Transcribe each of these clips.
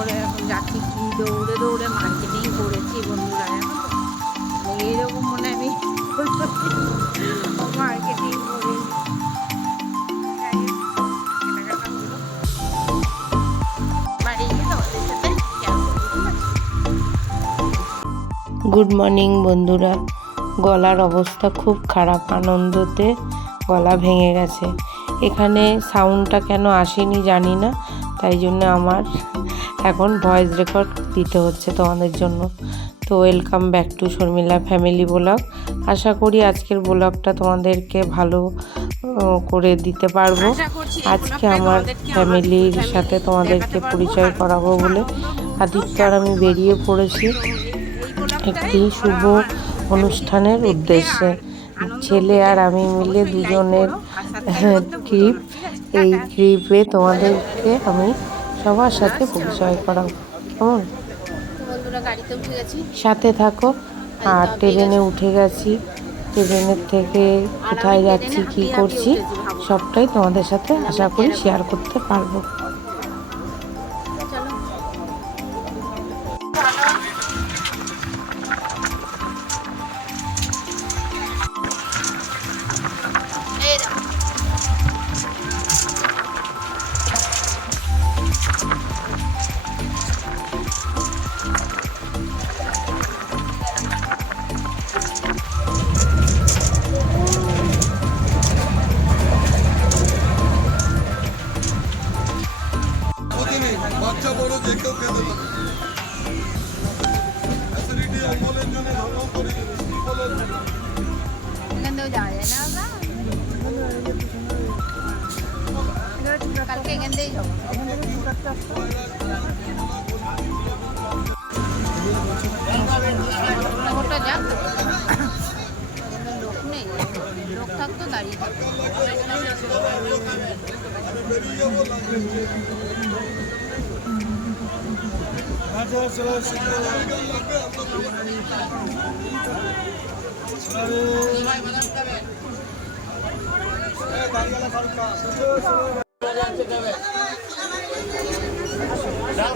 করে এখন যাচ্ছি, কি দৌড়ে দৌড়ে মার্কেটিং করেছি বন্ধুরা? মানে এইরকম মনে আমি মার্কেটিং করি? গুড মর্নিং বন্ধুরা গলার অবস্থা খুব খারাপ, আনন্দতে গলা ভেঙে গেছে এখানে সাউন্ডটা কেন আসেনি জানি না, তাই জন্য আমার এখন ভয়েস রেকর্ড দিতে হচ্ছে তোমাদের জন্য। তো welcome back to Sharmila family blog আশা করি আজকের ব্লগটা তোমাদেরকে ভালো করে দিতে পারব। আজকে আমার ফ্যামিলির সাথে তোমাদেরকে পরিচয় করাবো বলে আদিত্য আর আমি বেরিয়ে পড়েছি একটি শুভ অনুষ্ঠানের উদ্দেশ্যে। ছেলে আর আমি মিলে দুজনের ট্রিপ এই ট্রিপে তোমাদেরকে আমি সবার সাথে পরিচয় করাও। কেমন? সাথে থাকো। আর ট্রেনে উঠে গেছি। ট্রেনের থেকে কোথায় যাচ্ছি, কি করছি, সবটাই তোমাদের সাথে আশা করি শেয়ার করতে পারব। ডাল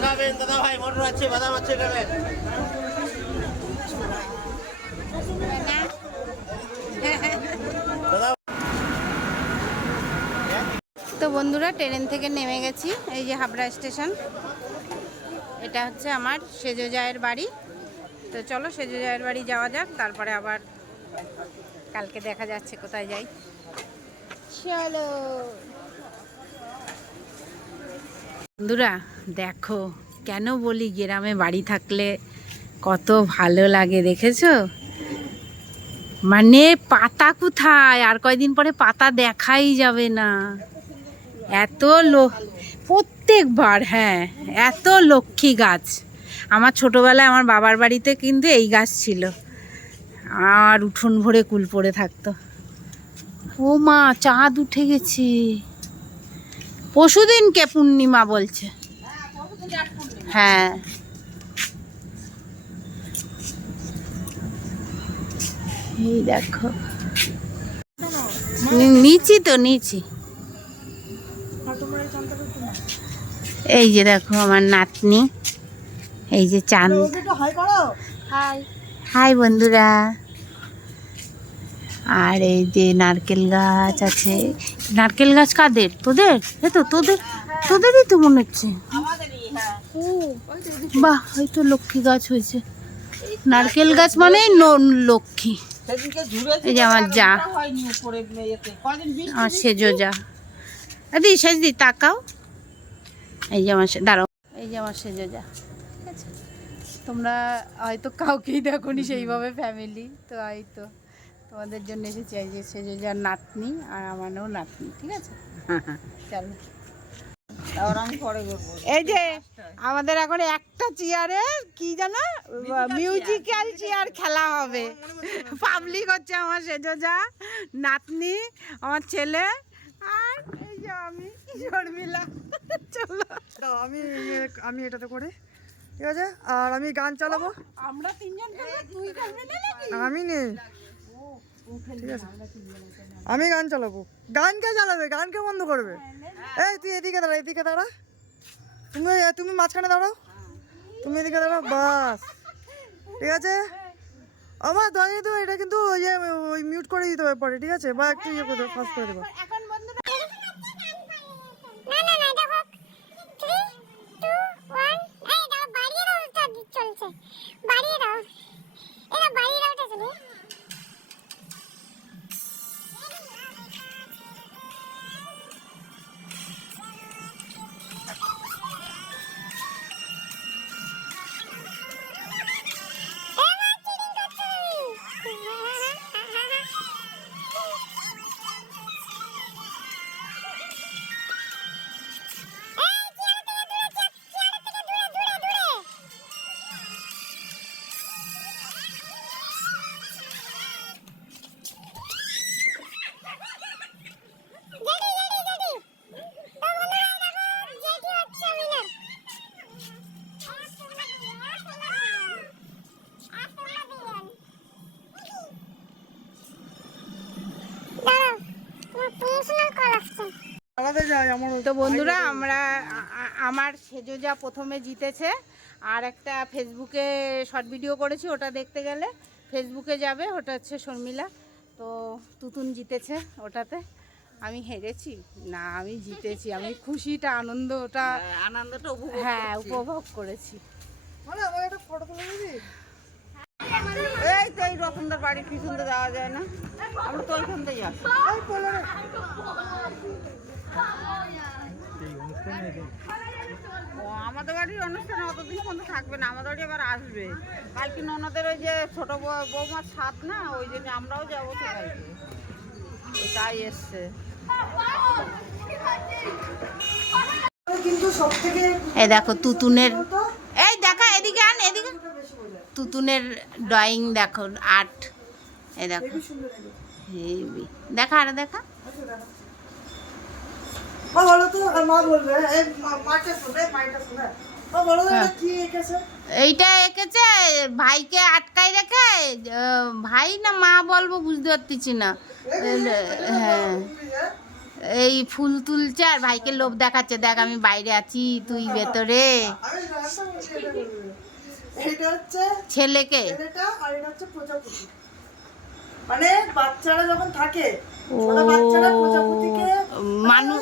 খাবেন দাদা ভাই মটর আছে বাদাম আছে খাবেন। বন্ধুরা ট্রেন থেকে নেমে গেছি এই যে হাবড়া স্টেশন। এটা হচ্ছে আমার সেজো জায়ের বাড়ি। তো চলো সেজো জায়ের বাড়ি যাওয়া যাক তারপরে আবার কালকে দেখা যাচ্ছে কোথায় যাই। চলো। বন্ধুরা দেখো কেন বলি গ্রামে বাড়ি থাকলে কত ভালো লাগে দেখেছ? মানে পাতা কোথায়? আর কয়দিন পরে পাতা দেখাই যাবে না। এত লো, প্রত্যেকবার হ্যাঁ এত লক্ষ্মী গাছ। আমার ছোটোবেলায় আমার বাবার বাড়িতে কিন্তু এই গাছ ছিল। আর উঠোন ভরে কুল পড়ে থাকতো। ও মা, চাঁদ উঠে গেছে। পশুদিনকে পূর্ণিমা বলছে? হ্যাঁ। এই দেখো। নিচি তো, নিচি। এই যে দেখো আমার নাতনি। এই যে চাঁদ হাই হাই বন্ধুরা। আর এই যে নারকেল গাছ আছে। নারকেল গাছ কাদের? তোদের? এ তো তোদের তোদেরই তো মনে হচ্ছে। বাহ ওই তো লক্ষ্মী গাছ হয়েছে। নারকেল গাছ মানেই ন- লক্ষ্মী। এই যে আমার যা। আমার সেজো যা। দি সেজদি তাকাও। এই যে আমার দাঁড়াও। এই যে আমার সেজো যা। ঠিক আছে? তোমরা হয়তো কাউকেই দেখোনি সেইভাবে ফ্যামিলি তো এই তো তোমাদের জন্য এসেছি এই যে সেজো যার নাতনি আর আমারও নাতনি ঠিক আছে? চলো। এই যে আমাদের এখন একটা চেয়ারে কি জানো? Musical chair. খেলা হবে। পাবলিক হচ্ছে আমার সেজোজা নাতনি আমার ছেলে আর এই যে আমি শর্মিলা। চলো। আমি আমি এটাতে করে ঠিক আছে? আর আমি গান চালাবো। আমরা তিনজন তুই আমি নেই। ঠিক আছে। আমি গান চালাবো। গান কে চালাবে? গান কে বন্ধ করবে? এই তুই এদিকে দাঁড়া এদিকে দাঁড়া। তুমি তুমি মাঝখানে দাঁড়াও। তুমি এদিকে দাঁড়াও বাস। ঠিক আছে? আমার দাঁড়িয়ে দেবো এটা কিন্তু ওই যে ওই মিউট করে দিতে হবে পরে ঠিক আছে? বা একটু ইয়ে করে দেবো ফাস্ট করে দেবো। না না না এটা হোক থ্রি টু ওয়ান এই দাও, বাড়িয়ে দাও, এটা বাড়িয়ে দাও ওটা চলে। তো বন্ধুরা আমরা আমার সেজো যা প্রথমে জিতেছে আর একটা ফেসবুকে শর্ট ভিডিও করেছি ওটা দেখতে গেলে ফেসবুকে যাবে ওটা হচ্ছে শর্মিলা। তো তুতুন জিতেছে ওটাতে। আমি হেরেছি? না আমি জিতেছি। আমি খুশিটা আনন্দ ওটা আনন্দটা হ্যাঁ উপভোগ করেছি। মানে আমার একটা ফটো তুলে দিবি? এই তো এই রতনদার বাড়ির পিছন যাওয়া যায় না। আমি তো ওইখান যাচ্ছি রে ও আমাদের বাড়ির অনুষ্ঠানে অতদিন পর্যন্ত থাকবে না আমাদের বাড়ি আবার আসবে। কালকে ননদের ওই যে ছোট বৌমার সাথ না ওই জন্য আমরাও যাব সবাইকে। তাই এসছে। এই দেখো তুতুনের এই দেখা এদিকে আন এদিকে তুতুনের ড্রয়িং দেখো আর্ট। এই দেখো। দেখা আর দেখা। মা বলো তো আর মা বলবে এই মাটা শোনে মাইটা শোনে। মা বলো এটা কি এঁকেছে? এইটা এঁকেছে ভাইকে আটকাই রেখে ভাই না মা বলব বুঝতে পারতেছি না। হ্যাঁ। এই ফুল তুলছে আর ভাইকে লোভ দেখাচ্ছে দেখ আমি বাইরে আছি তুই ভেতরে। আমি জানতাম যে এটা বলবে। এইটা হচ্ছে ছেলেকে। আর এটা হচ্ছে প্রজাপতি। মানে বাচ্চারা যখন থাকে বাচ্চারা প্রজাপতিকে মানু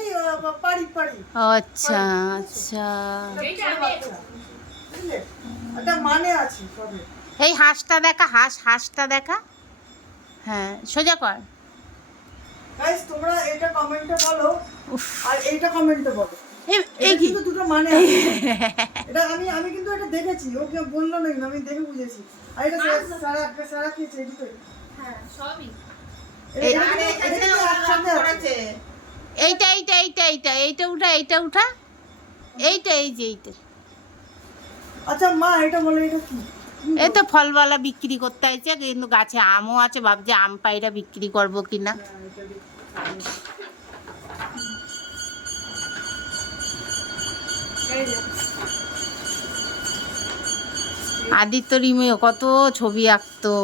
পারি পারি আচ্ছা আচ্ছা। ছোট বাচ্চা। বুঝলে? একটা মানে আছে এই হাঁসটা দেখা হাঁস হাঁসটা দেখা। হ্যাঁ সোজা কর। গাইস তোমরা এটা কমেন্টে বলো আর এইটা কমেন্টে বলো। এই- কিন্তু দুটো মানে এটা আমি আমি কিন্তু এটা দেখেছি ওকে বলল না আমি দেখে বুঝেছি। আর সারা সারা এটা আছে। এইটা এইটা এইটা এইটা এইটা উঠা এইটা উঠা। এইটা এই যে এইটা। আচ্ছা মা এটা বলে এটা কি? এই তো ফলবালা বিক্রি করতে হয়েছে কিন্তু গাছে আমও আছে ভাবছি আম পাইরা বিক্রি করব কিনা। আদিত্য রিমিও কত ছবি আঁকতো।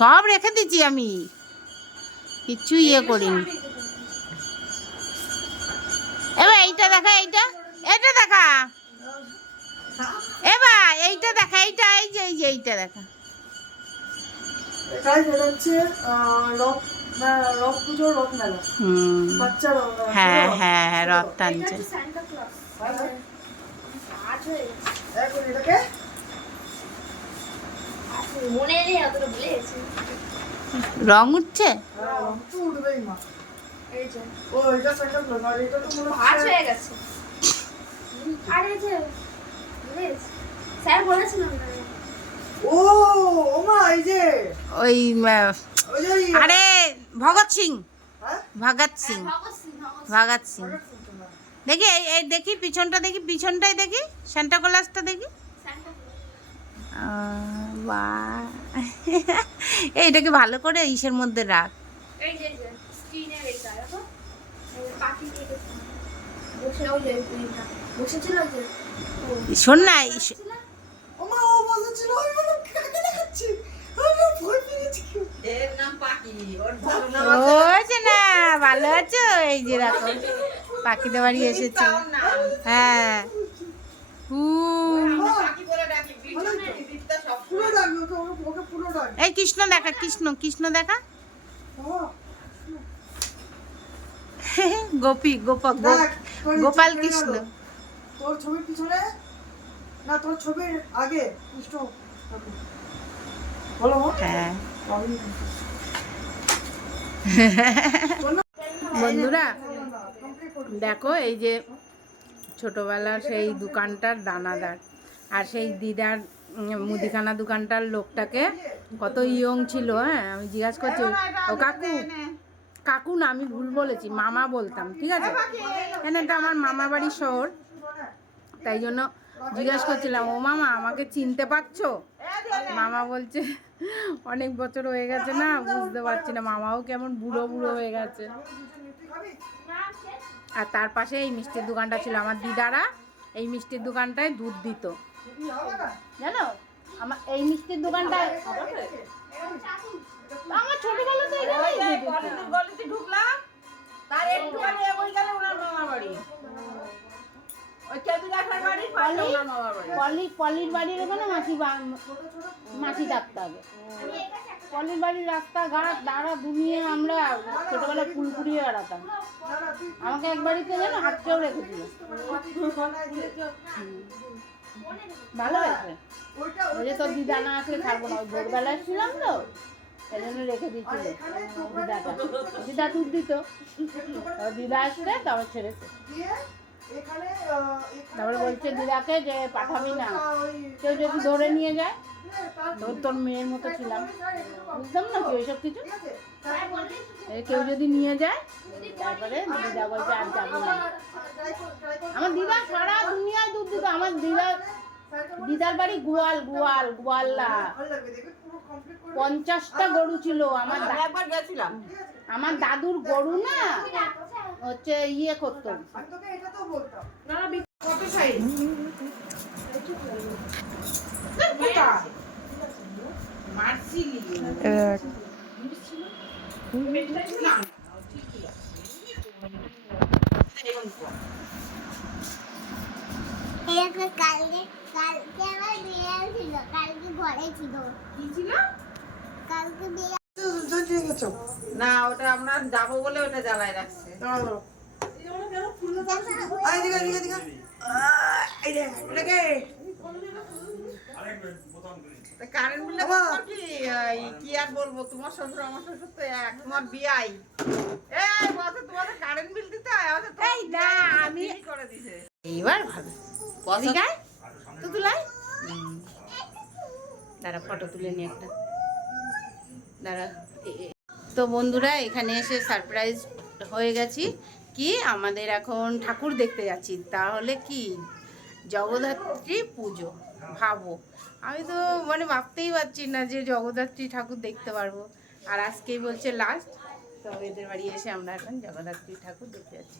সব রেখে দিচ্ছি আমি। কিচ্ছু ইয়ে করিনি। এবার এইটা দেখা এইটা এটা দেখা। এবার এইটা দেখা এইটা এই যে এই যে এইটা দেখা। গাইস এটা রথ রথ পুজো রথ মেলা। বাচ্চা হ্যাঁ হ্যাঁ হ্যাঁ রথ টানছে। এটাকে। রং উঠছে? হ্যাঁ, রং তো উঠবেই মা। ও এটা সেন্টার ক্লাস এটা তো মনে হচ্ছে আরে যে স্যার বলেছিলাম না ও ও এই যে। ওই আরে ভগৎ সিং। হ্যাঁ? ভগৎ সিং। ভগৎ সিং দেখি এই এই দেখি পিছনটা দেখি পিছনটাই দেখি। সান্টা ক্লাসটা দেখি। বাহ এইটাকে ভালো করে ইসের মধ্যে রাখ। শোন না না ভালো আছো? এই যে দেখো পাখিদের বাড়ি এসেছে। হ্যাঁ উ পাখি বলে হয় এই কৃষ্ণ দেখা কৃষ্ণ কৃষ্ণ দেখা। গোপী গোপক দেখ, গোপাল কৃষ্ণ। তোর ছবির পিছনে না তোর ছবির আগে কৃষ্ণ। বলো হ্যাঁ। বন্ধুরা দেখো এই যে ছোটবেলার সেই দোকানটার দানাদার। আর সেই দিদার মুদিখানা দোকানটার লোকটাকে কত ইয়ং ছিল হ্যাঁ আমি জিজ্ঞাসা করছি, ও কাকু কাকু না, আমি ভুল বলেছি, মামা বলতাম, ঠিক আছে? কেন এটা আমার মামা বাড়ির শহর, তাই জন্য জিজ্ঞাসা করছিলাম, ও মামা, আমাকে চিনতে পারছ? মামা বলছে, অনেক বছর হয়ে গেছে না, বুঝতে পারছি না, মামাও কেমন বুড়ো বুড়ো হয়ে গেছে। আর তার পাশে এই মিষ্টির দোকানটা ছিল, আমার দিদারা এই মিষ্টির দোকানটায় দুধ দিত। জানো? আমার এই মিষ্টির দোকানটায় আমার ছোটবেলা তো গলিতে ঢুকলাম। তার একটুখানি এগোই গেলে ওনার মামার বাড়ি। পলির বাড়ির ওখানে মাসি থাকতো আগে পলির বাড়ির রাস্তাঘাট দাঁড়া দুনিয়ে আমরা ছোটবেলায় ফুল বেড়াতাম। আমাকে এক বাড়িতে যেন হাতকেও রেখেছিল। ভালো হয়েছে। ওই যে তোর দিদা না আসলে খাব না ওই ভোরবেলায় ছিলাম তো সেই জন্য রেখে দিয়েছিল দিদাটা দিদা দুধ দিত দিদা আসলে তারপর ছেড়েছে। তারপরে বলছে দিদাকে যে পাঠাবি না কেউ যদি ধরে নিয়ে যায় তার তোর মেয়ের মতো ছিলাম। বুঝতাম না কি ওইসব কিছু? কেউ যদি নিয়ে যায় তারপরে দিদা বলছে আর যাব না। আমার দিদা সারা দুনিয়ায় দুধ দিত। আমার দিদা দিদার বাড়ি গোয়াল গোয়াল গোয়াল্লা পঞ্চাশটা গরু ছিল আমার আমার দাদুর গরু না হচ্ছে ইয়ে করতো। কত সাইজ এরকম কালকে কালকে আমার বিয়ে ছিল কালকে ঘরে ছিল কি ছিল কালকে বিয়ে না ওটা আমরা যাব বলে ওটা জ্বালায় রাখছে দিকে দিকে দিকে এটাকে কারেন্ট বিলে। কি? এই, কি আর বলব? তোমার শ্বশুর আমার শ্বশুর তো এক তোমার বিয়াই। এই বছর তোমাদের কারেন্ট বিল দিতে হয়? আমাদের তো এই না, আমি- করে দিছে। এইবার ভালো। এদিকায় তো তুলাই দাঁড়া ফটো তুলে নি একটা। দাঁড়া তো বন্ধুরা এখানে এসে সারপ্রাইজ হয়ে গেছি কি আমাদের এখন ঠাকুর দেখতে যাচ্ছি। তাহলে কি? জগদ্ধাত্রী পুজো ভাবো। আমি তো মানে ভাবতেই পারছি না যে জগদ্ধাত্রী ঠাকুর দেখতে পারব। আর আজকেই বলছে লাস্ট তো এদের বাড়ি এসে আমরা এখন জগদ্ধাত্রী ঠাকুর দেখতে যাচ্ছি।